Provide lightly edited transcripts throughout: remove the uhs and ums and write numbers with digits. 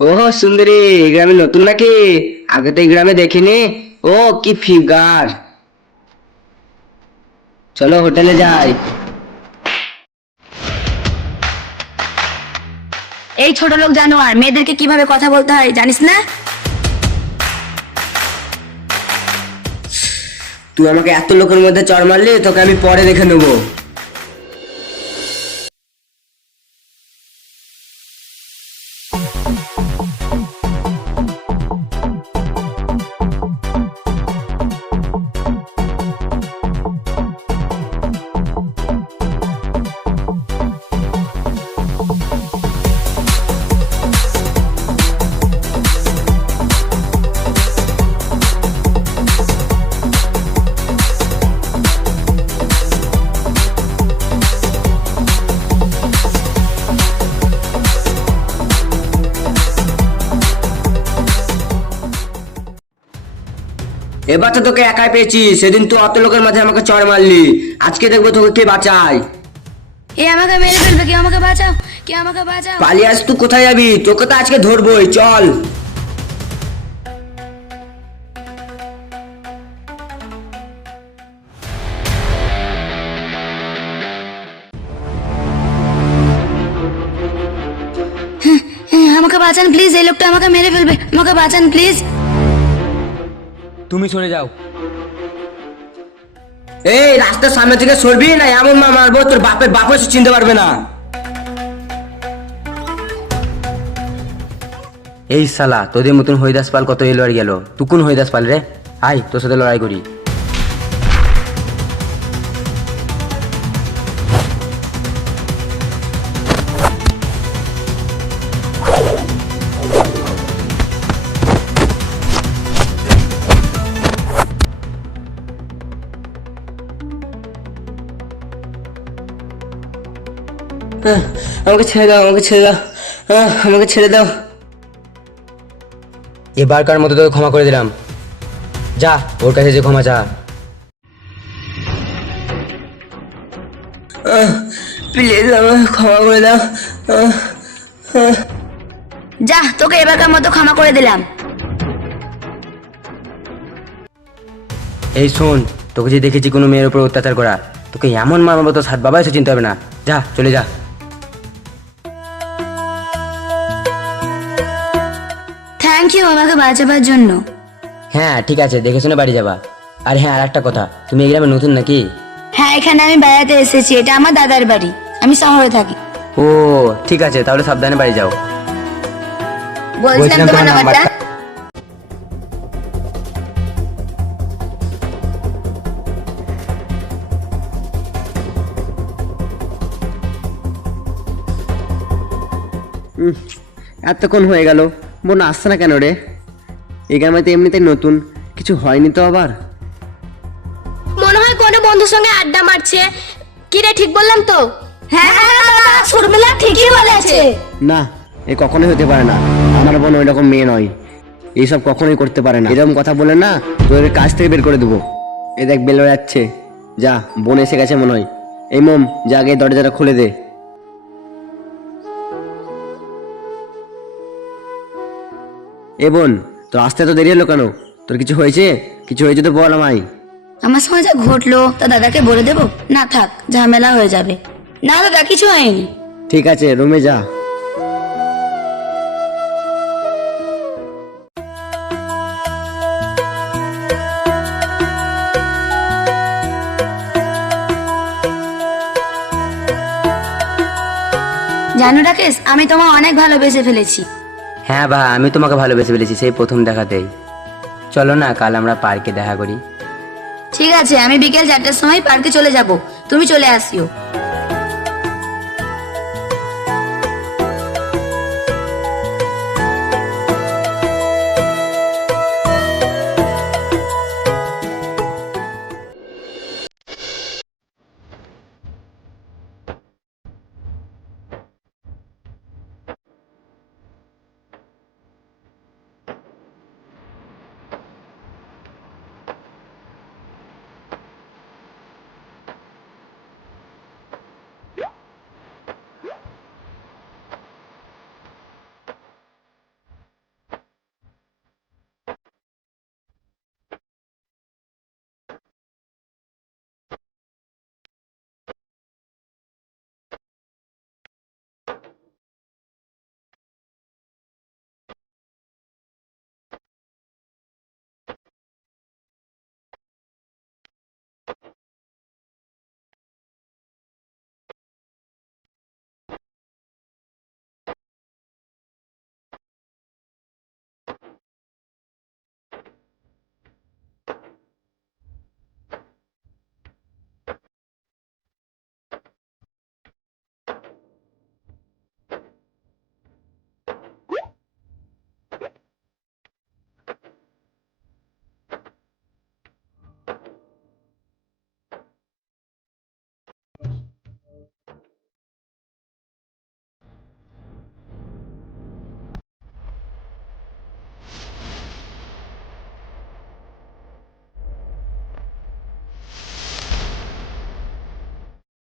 ও সুন্দরী, এই গ্রামে নতুন নাকি? আগে তো এই গ্রামে দেখিনি। ও কি ফিগার! চলো হোটেলে যাই। এই ছোট লোক জানোয়ার, মেয়েদেরকে কিভাবে কথা বলতে হয় জানিস না? তুই আমাকে এত লোকের মধ্যে চড় মারলি, তোকে আমি পরে দেখে নেবো। এবার তো তোকে একাই পেয়েছি, সেদিন তুই অত লোকের মাঝে আমাকে চড় মারলি। আজকে দেখবো তোকে কে বাঁচায়। এ আমাকে মেরে ফেলবে, কেউ আমাকে বাঁচাও, কেউ আমাকে বাঁচাও। পালিয়ে আস, তুই কোথায় যাবি? তোকে তো আজকে ধরবোই, চল। আমাকে বাঁচান প্লিজ, এই লোকটা আমাকে মেরে ফেলবে, আমাকে বাঁচান প্লিজ। তুমি সরে যাও। এই রাস্তার সামনে থেকে সরবি না, এমন মা মারবো তোর বাপের বাপও এসে চিনতে পারবে না। এই শালা, তোদের মতন হরিদাস পাল কত এলো আর গেল, তুই কোন হরিদাস পাল রে? আয় তোর সাথে লড়াই করি। আমাকে ছেড়ে দাও, আমাকে ছেড়ে দাও, আমাকে ছেড়ে দাও। এবারকার মতো তোকে ক্ষমা করে দিলাম, যা ওর কাছে যে ক্ষমা চা। প্লিজ আমাকে ক্ষমা করে দাও। যা, তোকে এবারকার মতো ক্ষমা করে দিলাম। এই শোন, তোকে যে দেখেছি কোনো মেয়ের উপর অত্যাচার করা, তোকে এমন মারবো তো সাত বাবা এসে চিনতে হবে না। যা চলে যা। থ্যাংক ইউ আমাকে বাঁচাবার জন্য। হ্যাঁ ঠিক আছে, দেখে শুনে বাড়ি যাবা। আর হ্যাঁ, আর একটা কথা, তুমি এই গ্রামে নতুন নাকি? হ্যাঁ, এখানে আমি বেড়াতে এসেছি, এটা আমার দাদার বাড়ি, আমি শহরে থাকি। ও ঠিক আছে, তাহলে সাবধানে বাড়ি যাও। বলছিলাম তোমার নাম্বারটা। এতক্ষণ হয়ে গেল, বোন আসছে না কেন রে? এই গ্রামে তো এমনিতেই নতুন, কিছু হয়নি তো আবার? মনে হয় কোনো বন্ধুর সঙ্গে আড্ডা মারছে। কি রে, ঠিক বললাম তো? হ্যাঁ দাদা, শর্মিলা ঠিকই বলেছে। না, এ কখনোই হতে পারে না। আমার বোন ওই রকম মেয়ে নয়, এইসব কখনোই করতে পারে না। এরকম কথা বলে না, তোদের কাজ থেকে বের করে দেবো। এ দেখ বেল যাচ্ছে, যা বোন এসে গেছে মনে হয়। এই মোম, যা আগে দরজাটা খুলে দে। এ বোন, তো আসতে তো দেরি হলো কেন? তোর কিছু হয়েছে? কিছু হয়েছে তো বল আমায়। আমার সঙ্গে যা ঘটলো তা দাদাকে বলে দেবো? না থাক, ঝামেলা হয়ে যাবে। না দাদা, কিছু হয়নি। ঠিক আছে, রুমে যা। জানো রাকেশ, আমি তোমায় অনেক ভালোবেসে ফেলেছি। হ্যাঁ ভাই, আমি তোমাকে ভালোবেসে ফেলেছি সেই প্রথম দেখাতেই। চলো না কাল আমরা পার্কে দেখা করি। ঠিক আছে, আমি বিকেল 4টার সময় পার্কে চলে যাব, তুমি চলে আসিও।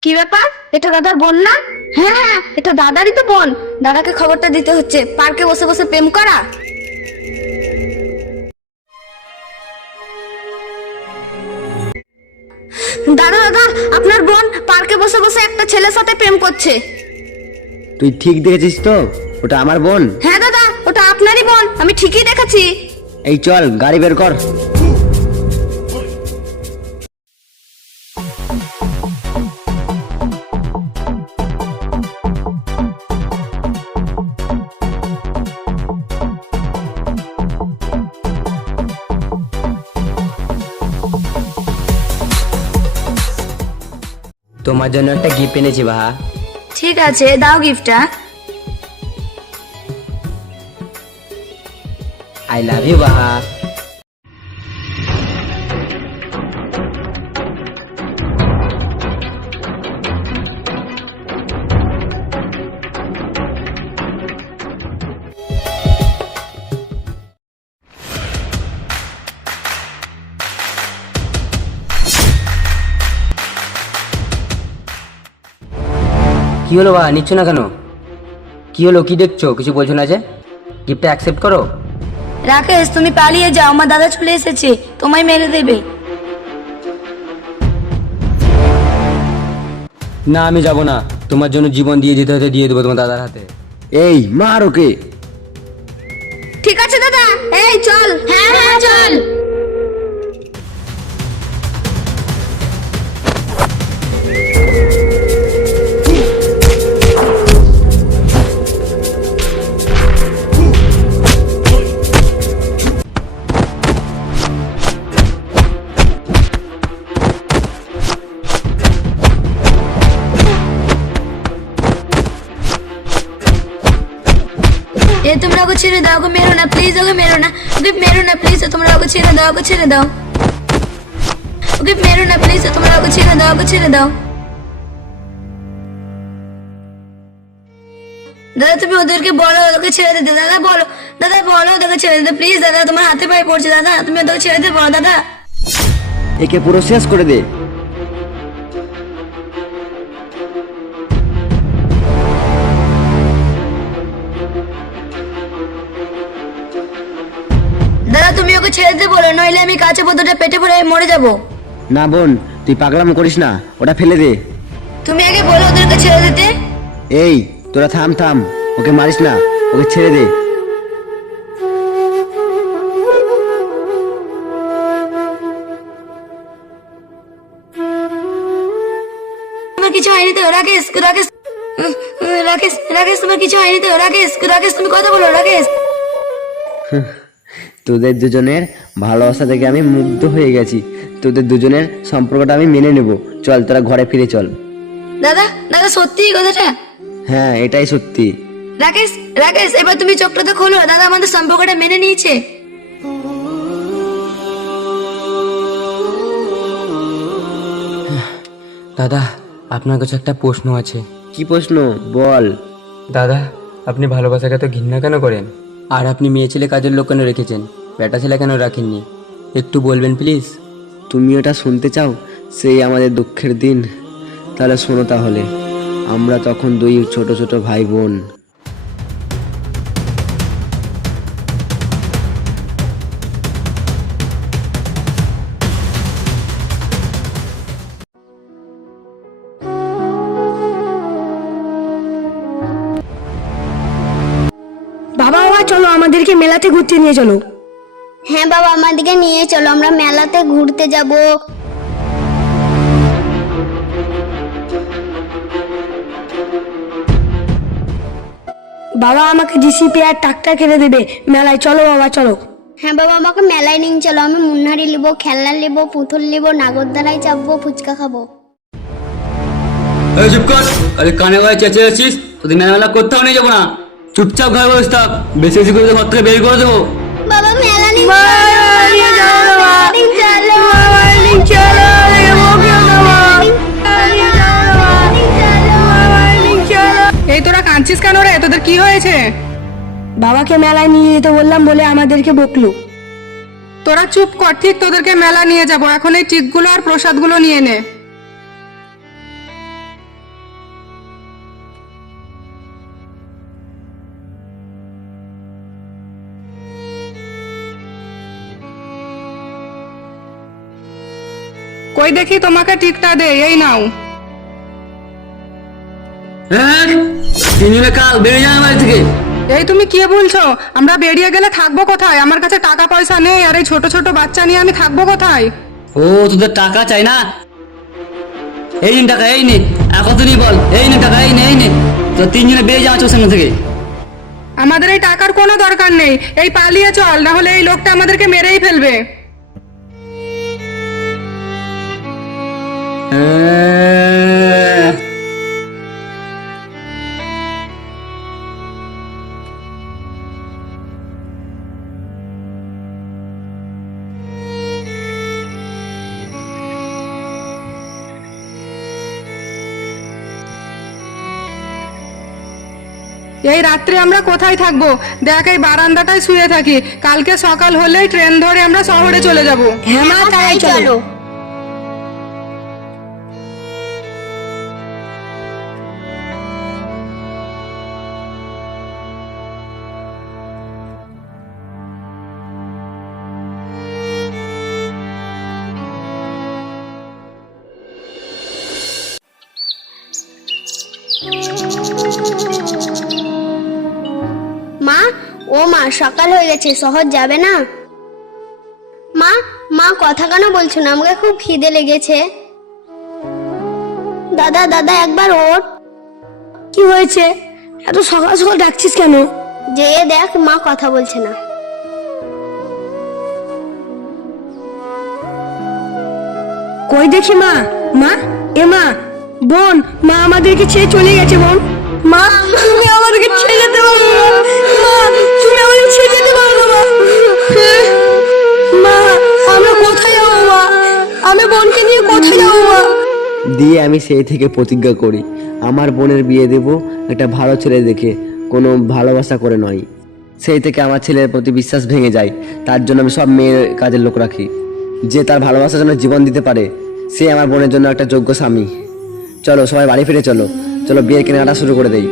কি ব্যাপার, এটা দাদার বোন না? হ্যাঁ হ্যাঁ, এটা দাদারই তো বোন। দাদাকে খবরটা দিতে হচ্ছে, পার্কে বসে বসে প্রেম করা। দাদা দাদা, আপনার বোন পার্কে বসে বসে একটা ছেলের সাথে প্রেম করছে। তুই ঠিক দেখেছিস তো? ওটা আমার বোন। হ্যাঁ দাদা, ওটা আপনারই বোন, আমি ঠিকই দেখেছি। এই চল গাড়ি বের কর। তোমার জন্য একটা গিফট এনেছি বাহা। ঠিক আছে, দাও গিফটটা। আই লাভ ইউ বাহা। কি হলো বাবা, নিচ্ছ না কেন? কি হলো, কি দেখছো? কিছু বলছো না যে? গিফটটা অ্যাকসেপ্ট করো। রাকেশ, তুমি পালিয়ে যাও, আমার দাদা চলে এসেছে, তোমায় মেরে দেবে। না, আমি যাব না। তোমার জন্য জীবন দিয়ে দিতে হতে দিয়ে দেবো তোমার দাদার হাতে। এই মার ওকে। ঠিক আছে দাদা, এই চল। হ্যাঁ হ্যাঁ চল। এ তোমরা ওকে ছেড়ে দাও, ওকে মেরো না প্লিজ, ওকে মেরো না, ওকে মেরো না প্লিজ, তোমরা ওকে ছেড়ে দাও, ওকে ছেড়ে দাও, ওকে মেরো না প্লিজ, তোমরা ওকে ছেড়ে দাও, ওকে ছেড়ে দাও। দাদা তুমি ওদেরকে বলো ওদেরকে ছেড়ে দিতে, দাদা বলো, দাদা বলো ওদেরকে ছেড়ে দিতে প্লিজ, দাদা তোমার হাতে পায়ে পড়ছে, দাদা তুমি ওদেরকে ছেড়ে দিতে বলো দাদা। একে পুরো শেষ করে দে। দাদা তুমি ওকে ছেড়ে দিতে বলো, নইলে আমি কাছে বোতলটা পেটে পড়ে মরে যাব। না বোন, তুই পাগলামো করিস না, ওটা ফেলে দে। তুমি আগে বলো ওদেরকে ছেড়ে দিতে। এই তোরা থাম থাম, ওকে মারিস না, ওকে ছেড়ে দে। তোমার কিছু হয়নি তো রাকেশ? রাকেশ রাকেশ রাকেশ তোমার কিছু হয়নি তো? রাকেশ রাকেশ তুমি কথা বলো রাকেশ। তোদের দুজনের ভালোবাসা দেখে আমি মুগ্ধ হয়ে গেছি। তোদের দুজনের সম্পর্কটা আমি মেনে নেব। চল তোরা ঘরে ফিরে চল। দাদা দাদা সত্যি এই কথাটা? হ্যাঁ, এটাই সত্যি। রাকেশ রাকেশ এবার তুমি চোখটা তো খোলো, দাদা আমাদের সম্পর্কটা মেনে নিয়েছে। দাদা, আপনার কাছে একটা প্রশ্ন আছে। কি প্রশ্ন বল। দাদা, আপনি ভালোবাসাকে তো ঘৃণা কেন করেন? আর আপনি মেয়ে ছেলে কাজের লোক কেন রেখেছেন, বেটা ছেলে কেন রাখেননি? একটু বলবেন প্লিজ। তুমি ওটা শুনতে চাও? সেই আমাদের দুঃখের দিন। তাহলে শোনো তাহলে। আমরা তখন দুই ছোট ছোট ভাই বোন। বাবা বাবা চলো আমাদেরকে মেলাতে ঘুরতে নিয়ে চলো। হ্যাঁ বাবা, আমাদেরকে নিয়ে চলো, আমরা মেলাতে ঘুরতে যাব। বাবা আমাকে জিসিপি আর ট্রাক্টর কিনে দেবে, মেলায় চলো বাবা চলো। হ্যাঁ বাবা, আমাকে মেলায় নিয়ে চলো, আমি মুন্নারি নেবো, খেলনা নেবো, পুতুল নেবো, নাগরদোলায় চাপবো, ফুচকা খাবো। চুপ কর, আরে কানে গলায় চেঁচে আছিস? তোদের মেলা করতেও নিয়ে যাবো না, চুপচাপ ঘরে বসে থাক। বেশি বেশি করে ঘর থেকে বের করে দেবো। বাবা মেলা নিয়ে এই তোরা কাঁদছিস কেন রে? তোদের কি হয়েছে? বাবাকে মেলায় নিয়ে যেতে বললাম বলে আমাদেরকে বকলো। তোরা চুপ কর, ঠিক তোদেরকে মেলা নিয়ে যাব। এখন এই চিকগুলো আর প্রসাদগুলো নিয়ে নে। কই দেখি তোমাকে টিকটা দে, এই নাও। হ্যাঁ, তিনজনে কাল বেরিয়ে যান বাড়ি থেকে। এই তুমি কি বলছো? আমরা বেরিয়ে গেলে থাকবো কোথায়? আমার কাছে টাকা পয়সা নেই, আর এই ছোট ছোট বাচ্চা নিয়ে আমি থাকবো কোথায়? ও, তোদের টাকা চাই না? এই নিন টাকা, এই নে। এখন তুই বল, এই নে টাকা, এই নে, এই নে। তো তিনজনে বেরিয়ে যাওয়া চোখের থেকে। আমাদের এই টাকার কোনো দরকার নেই, এই পালিয়ে চল, না হলে এই লোকটা আমাদেরকে মেরেই ফেলবে। এই রাত্রে আমরা কোথায় থাকবো? দেখ, এই বারান্দাটায় শুয়ে থাকি, কালকে সকাল হলেই ট্রেন ধরে আমরা শহরে চলে যাব। হ্যাঁ মা, তাই চলো। মা, ও মা, সকাল হয়ে গেছে, শহর যাবে না? মা, মা কথা কেন বলছো না? আমাকে খুব খিদে লেগেছে। দাদা, দাদা একবার ওঠ। কি হয়েছে? এত সকাল সকাল ডাকছিস কেন? যে দেখ, মা কথা বলছে না। কই দেখি মা। মা, এ মা, বোন, মা আমাদেরকে ছেড়ে চলে গেছে বোন। মা, তুমি আমাদেরকে ছেড়ে যেতে পারো না। মা, তুমি আমাদেরকে ছেড়ে যেতে পারো না মা। মা, আমরা কোথায় যাবো মা? আমি বোনকে নিয়ে কোথায় যাবো মা? দিয়ে আমি সেই থেকে প্রতিজ্ঞা করি, আমার বোনের বিয়ে দেব একটা ভালো ছেলে দেখে, কোনো ভালোবাসা করে নয়। সেই থেকে আমার ছেলের প্রতি বিশ্বাস ভেঙে যায়। তার জন্য আমি সব মেয়ের কাজের লোক রাখি, যে তার ভালোবাসার জন্য জীবন দিতে পারে, সে আমার বোনের জন্য একটা যোগ্য স্বামী। চলো সবাই বাড়ি ফিরে চলো, চলো বিয়ের কেনাকাটা শুরু করে দেই।